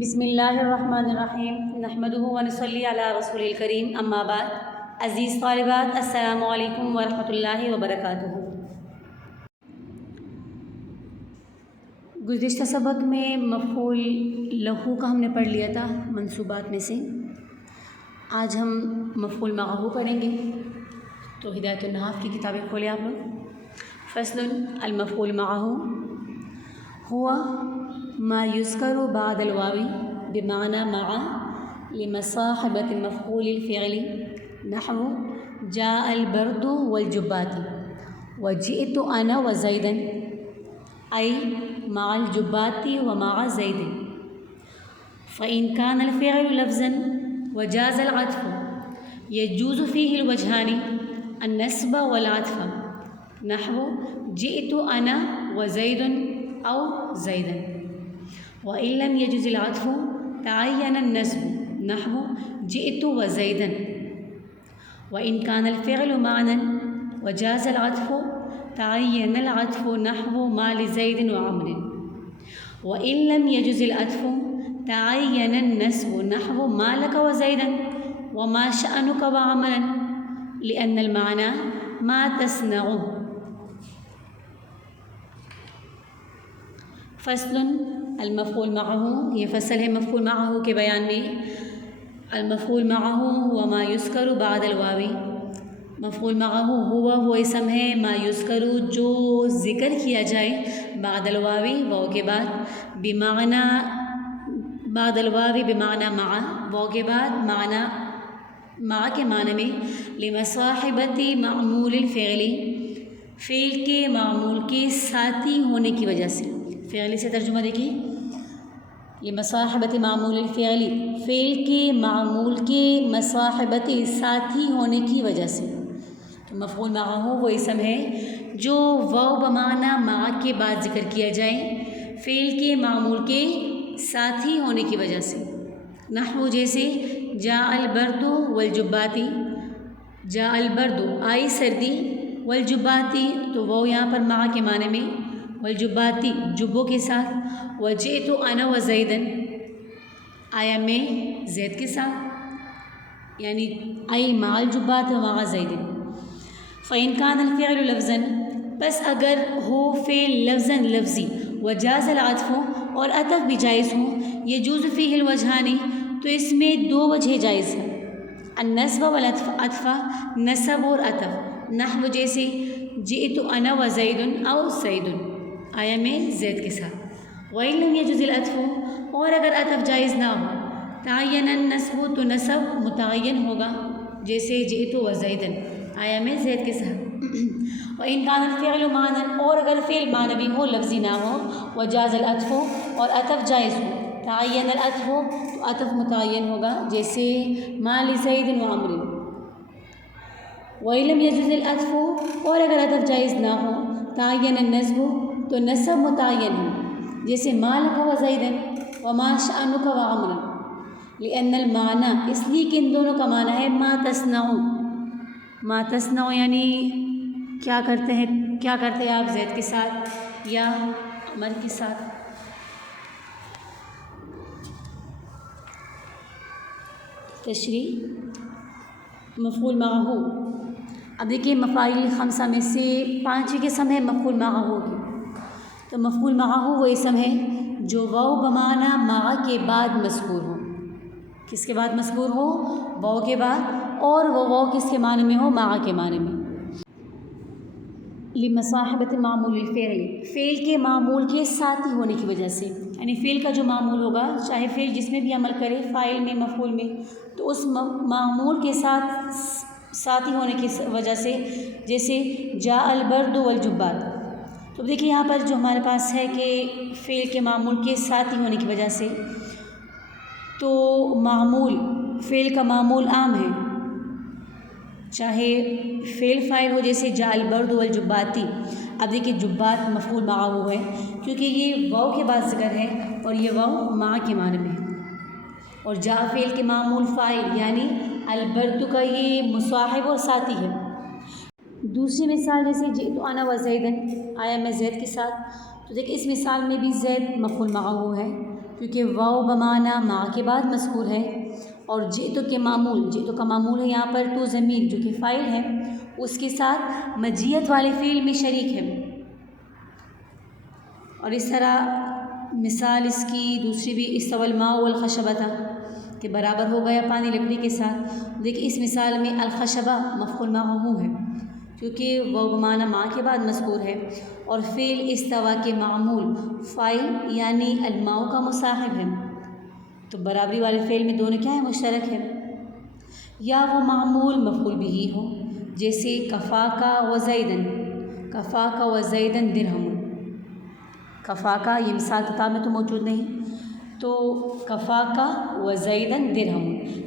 بسم اللہ الرحمن الرحیم نحمدہ ونصلی علی رسول الکریم اما بعد. عزیز طالبات، السلام علیکم ورحمۃ اللہ وبرکاتہ. گزشتہ سبق میں مفعول لہو کا ہم نے پڑھ لیا تھا منصوبات میں سے. آج ہم مفعول معہو پڑھیں گے. تو ہدایت النحو کی کتابیں کھولیں آپ لوگ. فصل المفعول معہو ہوا ما يذكر بعد الواو بمعنى مع لمصاحبة المفعول الفعلي نحو جاء البرد والجبات وجئت أنا وزيدا، أي مع الجبات ومع زيد. فإن كان الفعل لفظا وجاز العطف يجوز فيه الوجهان النسب والعطف نحو جئت أنا وزيد أو زيدا. وإن لم يجز العطف تعين النسب نحو جئت وزيدا. وإن كان الفعل معنى وجاز العطف تعين العطف نحو ما لزيد وعمر. وإن لم يجز العطف تعين النسب نحو ما لك وزيدا وما شأنك وعملا لأن المعنى ما تصنعه. فصل المفعول معہو، یہ فصل ہے مفعول معہو کے بیان میں. المفعول معہو ہوا ما یذکر بعد الواو. مفعول معہو ہوا وہ اسم ہے ما یذکر جو ذکر کیا جائے بعد الواو واو کے بعد بمعنی بعد الواو بمعنی مع واو کے بعد معنی مع کے معنی میں لمصاحبت معمول الفعل فعل کے معمول کے ساتھی ہونے کی وجہ سے. فعل سے ترجمہ دیکھیے. لمصاحبت معمول الفعل فعل کے معمول کے مصاحبت ساتھی ہونے کی وجہ سے. تو مفعول معہو وہ اسم ہے جو واو بمعنی مع کے بعد ذکر کیا جائے فعل کے معمول کے ساتھی ہونے کی وجہ سے. نحو جیسے جاء البرد والجبات. جاء البرد آئی سردی، والجباتی تو وہ یہاں پر مع کے معنی میں والجباتی جبوں کے ساتھ. وجئت انا وزیدا آیا میں زید کے ساتھ یعنی آئی مع الجبات ومع زید. فإن كان الفعل لفظا بس اگر ہو فعل لفظا لفظی وجاز العطف اور عطف بھی جائز ہو یجوز فیہ الوجہان تو اس میں دو وجہ جائز ہیں. النسب والعطف نسب اور عطف. نحو جیسے جئت انا وزید او زید آیا میں زید کے ساتھ. وإن لم يجز العطف اور اگر عطف جائز نہ ہو تعین النسب تو نسب متعین ہوگا جیسے جئت وزیدا آیا میں زید کے ساتھ. وإن كان الفعل معنى اور اگر فعل معنوی ہو لفظی نہ ہو وجاز العطف اور عطف جائز ہو تعین العطف تو عطف متعین ہوگا جیسے ما لزید وعمر. وإن لم يجز العطف اور اگر عطف جائز نہ ہو تعین النسب تو نسب متعین ہو جیسے ما لک وزیدا وما شأنک وعمر. لأن المعنی اس لیے کہ ان دونوں کا معنی ہے ما تصنع. ما تصنع یعنی کیا کرتے ہیں آپ زید کے ساتھ یا عمر کے ساتھ. تشریح مفعول معہو. اب دیکھیے مفاعیل خمسہ میں سے 5ویں قسم ہے مفعول معہو کی. تو مفعول معہو وہ اسم ہے جو واو بمعنی مع کے بعد مذکور ہو. کس کے بعد مذکور ہو؟ واو کے بعد. اور وہ واو کس کے معنی میں ہو؟ مع کے معنی میں. لمصاحبت معمول الفعل فعل کے معمول کے ساتھی ہونے کی وجہ سے یعنی فعل کا جو معمول ہوگا چاہے فعل جس میں بھی عمل کرے فاعل میں مفعول میں تو اس معمول کے ساتھ ساتھی ہونے کی وجہ سے جیسے جاء البرد والجبات. تو دیکھیے یہاں پر جو ہمارے پاس ہے کہ فعل کے معمول کے ساتھی ہونے کی وجہ سے تو معمول فعل کا معمول عام ہے چاہے فعل فاعل ہو جیسے جاء البرد والجباتی. اب دیکھیے جبات مفعول معہو ہے کیونکہ یہ واو کے بعد ذکر ہے اور یہ واو مع کے معنی میں ہے. اور جاء فعل کے معمول فاعل یعنی البرد کا یہ مصاحب اور ساتھی ہے. دوسری مثال جیسے جئت انا وزیدا آیا میں زید کے ساتھ. تو دیکھیں اس مثال میں بھی زید مفعول معہو ہے کیونکہ واو بمعنی ما کے بعد مذکور ہے، اور جئتو کے معمول، جئتو کا معمول ہے یہاں پر تو ضمیر جو کہ فاعل ہے اس کے ساتھ مجیت والے فعل میں شریک ہے۔ اور اس طرح مثال اس کی دوسری بھی استوى الماء والخشبۃ کہ برابر ہو گیا پانی لکڑی کے ساتھ۔ دیکھیں اس مثال میں الخشبہ مفعول معہ ہے کیونکہ وہ بمعنی ما کے بعد مذکور ہے، اور فعل استوا کے معمول فاعل یعنی الماء کا مصاحب ہے، تو برابری والے فعل میں دونوں کیا ہے؟ مشترک ہے۔ یا وہ معمول مفعول بھی ہو، جیسے کفاکا و زیدن، کفاکا و زیدن درہم، کفاکا یہ مثال کتاب میں تو موجود نہیں، تو کفاکا و زیدن درہم،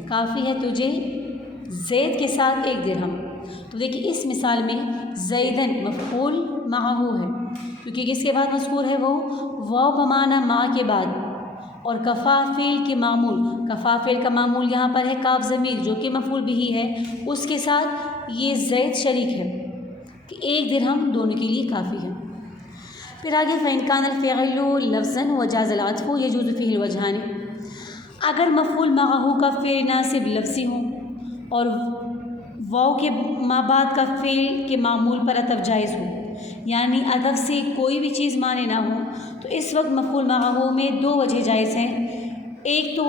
کافی ہے تجھے زید کے ساتھ 1 درہم۔ تو دیکھیں اس مثال میں زیدن مفعول معہ ہے کیونکہ کس کے بعد مذکور ہے؟ وہ واو بمعنی ما کے بعد، اور کفا فعل کے معمول، کفا فعل کا معمول یہاں پر ہے کاف ضمیر جو کہ مفعول بھی ہے، اس کے ساتھ یہ زید شریک ہے کہ 1 درہم دونوں کے لیے کافی ہے۔ پھر آگے فَإِنْ كَانَ الْفِعْلُ لَفْظًا وَجَازَ الْعَطْفُ يَجُوزُ فِيهِ الْوَجْهَانِ، اگر مفعول معہ کا فعل ناصب لفظی ہوں اور واو کے مابعد کا فعل کے معمول پر عطف جائز ہو، یعنی عطف سے کوئی بھی چیز مانے نہ ہو، تو اس وقت مفعول معہ میں 2 وجہ جائز ہیں۔ ایک تو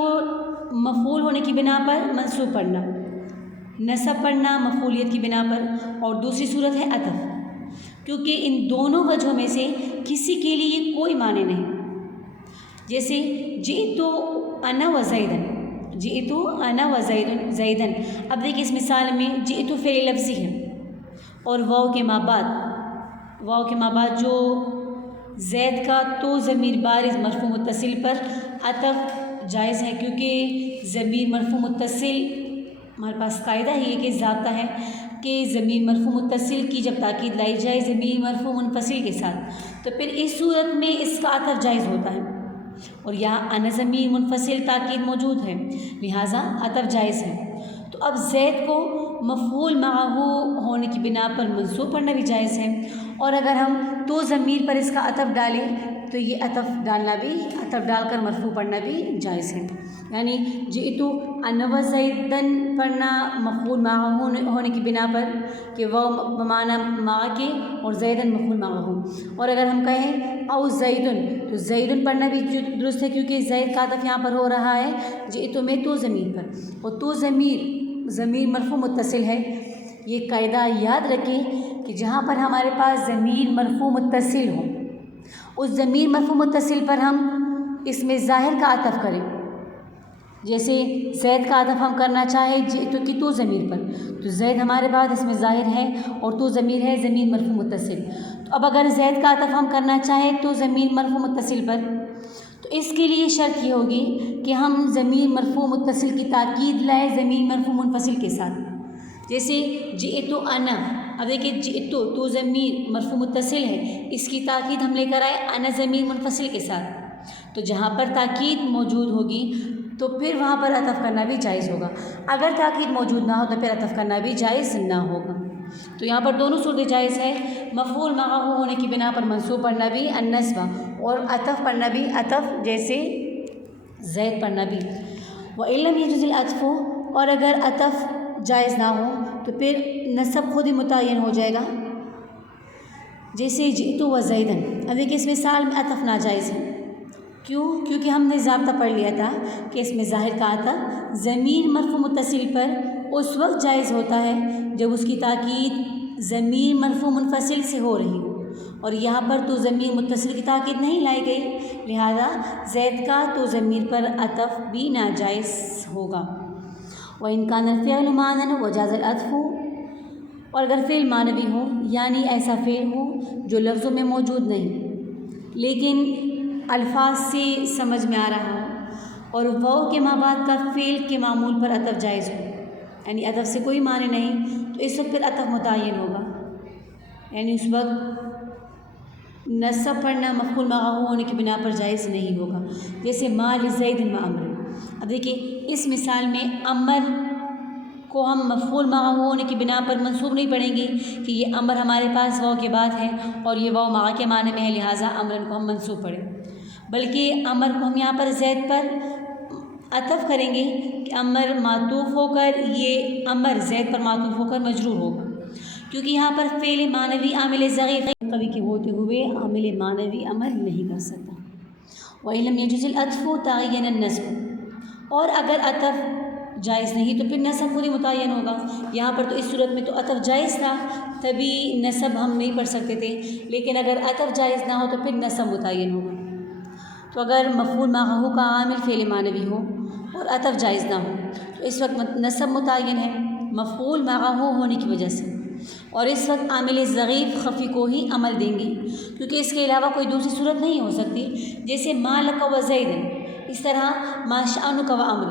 مفعول ہونے کی بنا پر منصوب پڑھنا، نصب پڑھنا مفعولیت کی بنا پر، اور دوسری صورت ہے عطف، کیونکہ ان دونوں وجہوں میں سے کسی کے لیے کوئی معنی نہیں۔ جیسے جئتو انا و زیدن، جئتو انا و زیدن، اب دیکھیں اس مثال میں جئتو فعل لفظی ہے اور واو کے مابعد جو زید کا تو ضمیر بارز مرفوع متصل پر عطف جائز ہے، کیونکہ ضمیر مرفوع متصل ہمارے پاس قاعدہ ہی ہے کہ ضابطہ ہے کہ ضمیر مرفوع متصل کی جب تاکید لائی جائے ضمیر مرفوع منفصل کے ساتھ تو پھر اس صورت میں اس کا عطف جائز ہوتا ہے، اور یہاں انا ضمیر منفصل تاکید موجود ہے لہٰذا عطف جائز ہے۔ تو اب زید کو مفعول معہ ہونے کی بنا پر منصوب پڑھنا بھی جائز ہے، اور اگر ہم تو ضمیر پر اس کا عطف ڈالیں تو یہ عطف ڈال کر مرفوع پڑھنا بھی جائز ہے، یعنی جئتو انا و زیدن پڑھنا مفعول معہ ہونے کی بنا پر کہ وہ بمعنی ما کے اور زیدن مفعول معہ ہو، اور اگر ہم کہیں او زیدن تو زیدن پڑھنا بھی درست ہے کیونکہ زید کا عطف یہاں پر ہو رہا ہے جئتو میں تو ضمیر پر، اور تو ضمیر مرفوع متصل ہے۔ یہ قاعدہ یاد رکھیں کہ جہاں پر ہمارے پاس ضمیر مرفوع متصل ہو اس ضمیر مرفوع متصل پر ہم اس میں ظاہر کا عطف کریں، جیسے زید کا عطف ہم کرنا چاہے جئتو کی تو ضمیر پر، تو زید ہمارے پاس اس میں ظاہر ہے اور تو ضمیر ہے ضمیر مرفوع متصل، تو اب اگر زید کا عطف ہم کرنا چاہیں تو ضمیر مرفوع متصل پر، تو اس کے لیے شرط یہ ہوگی کہ ہم ضمیر مرفوع متصل کی تاکید لائیں ضمیر مرفوع منفصل کے ساتھ، جیسے جئتو انا، اب دیکھیں جئتو تو ضمیر مرفوع متصل ہے، اس کی تاکید ہم لے کر آئے انا ضمیر منفصل کے ساتھ، تو جہاں پر تاکید موجود ہوگی تو پھر وہاں پر عطف کرنا بھی جائز ہوگا، اگر تاکید موجود نہ ہو تو پھر عطف کرنا بھی جائز نہ ہوگا۔ تو یہاں پر دونوں صورتیں جائز ہے، مفعول معہ ہونے کی بنا پر منصوب پڑھنا بھی النصب، اور عطف پڑھنا بھی عطف جیسے زید پڑھنا بھی۔ وَإِن لَّمْ يَجُزِ الْعَطْفُ، اور اگر عطف جائز نہ ہو تو پھر نصب خود ہی متعین ہو جائے گا، جیسے جئتو و زیدن، اب دیکھیں اس مثال میں عطف ناجائز ہے، کیونکہ ہم نے ضابطہ پڑھ لیا تھا کہ اس میں ظاہر کا عطف ضمیر مرفوع متصل پر اس وقت جائز ہوتا ہے جب اس کی تاکید ضمیر مرفوع منفصل سے ہو رہی ہو، اور یہاں پر تو ضمیر متصل کی تاکید نہیں لائی گئی لہذا زید کا تو ضمیر پر عطف بھی ناجائز ہوگا۔ وَإِنْ كَانَ الْفِعْلُ مَعْنًى وَجَازَ الْعَطْفُ، اور اگر فعل معنوی ہو یعنی ایسا فعل ہو جو لفظوں میں موجود نہیں لیکن الفاظ سے سمجھ میں آ رہا ہو، اور واو کے مابعد کا فعل کے معمول پر عطف جائز ہو، یعنی عطف سے کوئی معنی نہیں، تو اس وقت پھر عطف متعین ہوگا، یعنی اس وقت نصب پڑھنا مفعول معہ ہونے کی بنا پر جائز نہیں ہوگا، جیسے ما لزید و عمر۔ اب دیکھیں اس مثال میں امر کو ہم مفعول معہ ہونے کی بنا پر منصوب نہیں پڑھیں گے کہ یہ امر ہمارے پاس واو کے بعد ہے اور یہ واو معہ کے معنی میں ہے لہٰذا امرن کو ہم منصوب پڑھیں، بلکہ امر کو ہم یہاں پر زید پر عطف کریں گے کہ امر معطوف ہو کر یہ امر زید پر معطوف ہو کر مجرور ہوگا، کیونکہ یہاں پر فعل معنوی عامل ضعیف قوی کے ہوتے ہوئے عامل معنوی عمل نہیں کر سکتا۔ وَإِن لَمْ يَجُزِ الْعَطْفُ تَعَيَّنَ النَّصْبُ، اور اگر عطف جائز نہیں تو پھر نصب خود ہی متعین ہوگا۔ یہاں پر تو اس صورت میں تو عطف جائز تھا تبھی نصب ہم نہیں پڑھ سکتے تھے، لیکن اگر عطف جائز نہ ہو تو پھر نصب متعین ہوگا۔ تو اگر مفعول معہ کا عامل فعل معنوی ہو اور عطف جائز نہ ہو تو اس وقت نصب متعین ہے مفعول معہ ہونے کی وجہ سے، اور اس وقت عامل ضعیف خفی کو ہی عمل دیں گے، کیونکہ اس کے علاوہ کوئی دوسری صورت نہیں ہو سکتی، جیسے ما لک و زید، اس طرح ما شأنک و عمر۔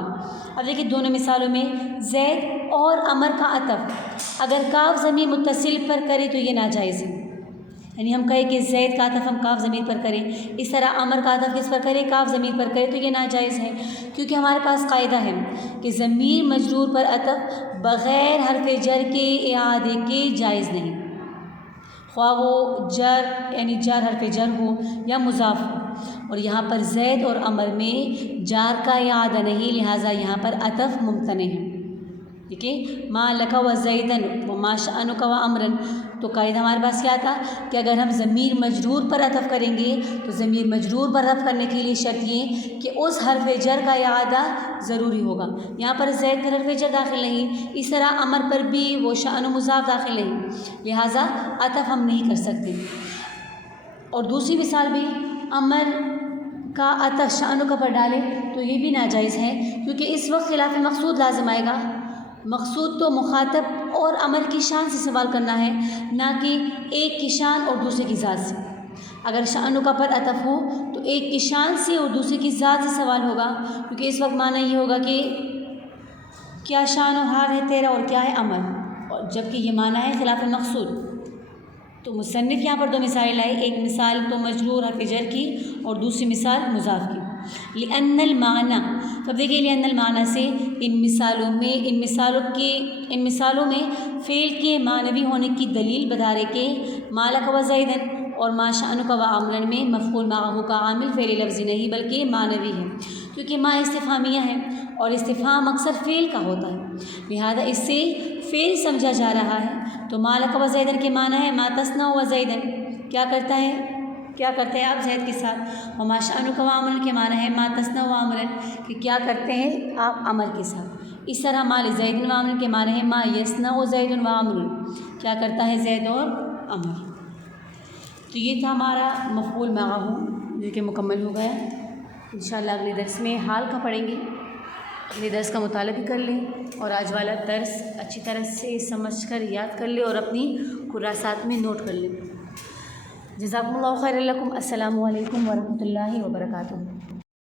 اب دیکھیں دونوں مثالوں میں زید اور عمر کا عطف اگر کاف ضمیر متصل پر کرے تو یہ ناجائز ہے، یعنی ہم کہیں کہ زید کا عطف ہم کاف ضمیر پر کریں، اس طرح عمر کا عطف کس پر کرے، کاف ضمیر پر کرے، تو یہ ناجائز ہے، کیونکہ ہمارے پاس قاعدہ ہے کہ ضمیر مجرور پر عطف بغیر حرف جر کے اعادے کے جائز نہیں، خواہ وہ جر یعنی جار حرف جر ہو یا مضاف ہو، اور یہاں پر زید اور عمر میں جار کا اعادہ نہیں، لہٰذا یہاں پر عطف ممتنع ہے۔ دیکھیں ما لک و زیدن و ما شأنک و عمرن، تو قاعدہ ہمارے پاس کیا تھا کہ اگر ہم ضمیر مجرور پر عطف کریں گے تو ضمیر مجرور پر عطف کرنے کے لیے شرط یہ کہ اس حرف جر کا اعادہ ضروری ہوگا۔ یہاں پر زید پر حرف جر داخل نہیں، اس طرح عمر پر بھی وہ شأن و مضاف داخل نہیں، لہٰذا عطف ہم نہیں کر سکتے۔ اور دوسری مثال بھی عمر کا عطف شأن کا پر ڈالے تو یہ بھی ناجائز ہے، کیونکہ اس وقت خلاف مقصود لازم آئے گا۔ مقصود تو مخاطب اور عمل کی شان سے سوال کرنا ہے، نہ کہ ایک کی شان اور دوسرے کی ذات سے۔ اگر شأن کا پر عطف ہو تو ایک کی شان سے اور دوسرے کی ذات سے سوال ہوگا، کیونکہ اس وقت معنی یہ ہوگا کہ کیا شان و حال ہے تیرا اور کیا ہے عمل، اور جبکہ یہ معنی ہے خلاف مقصود۔ تو مصنف یہاں پر دو مثالیں لائے، ایک مثال تو مجرور حرف جر کی اور دوسری مثال مضاف کی۔ لأن المعنی، تب دیکھیے لأن المعنی سے ان مثالوں میں فعل کے معنوی ہونے کی دلیل بتا رہے کہ ما لک و زیدن اور ما شأنک و عمرن میں مفعول معہ کا عامل فعل لفظی نہیں بلکہ معنوی ہے، کیونکہ ما استفہامیہ ہے اور استفہام اکثر فعل کا ہوتا ہے، لہذا اس سے فعل سمجھا جا رہا ہے۔ تو ما لک و زیدن کے معنی ہے ما تصنع و زیدن، کیا کرتے ہیں آپ زید کے ساتھ، اور ما شأنک و عمرن کے معنی ہے ما تصنع و عمرن، کہ کیا کرتے ہیں آپ عمل کے ساتھ۔ اس طرح ما لزید و عمر کے معنی ہے ما یصنع زید و عمر، کیا کرتا ہے زید اور عمر۔ تو یہ تھا ہمارا مفعول معہ جو کہ مکمل ہو گیا۔ انشاءاللہ اگلے درس میں حال کا پڑھیں گے، اگلے درس کا مطالعہ بھی کر لیں اور آج والا درس اچھی طرح سے سمجھ کر یاد کر لیں اور اپنی کراسات میں نوٹ کر لیں۔ جزاکم اللہ خیر لکم۔ السلام علیکم ورحمۃ اللہ وبرکاتہ۔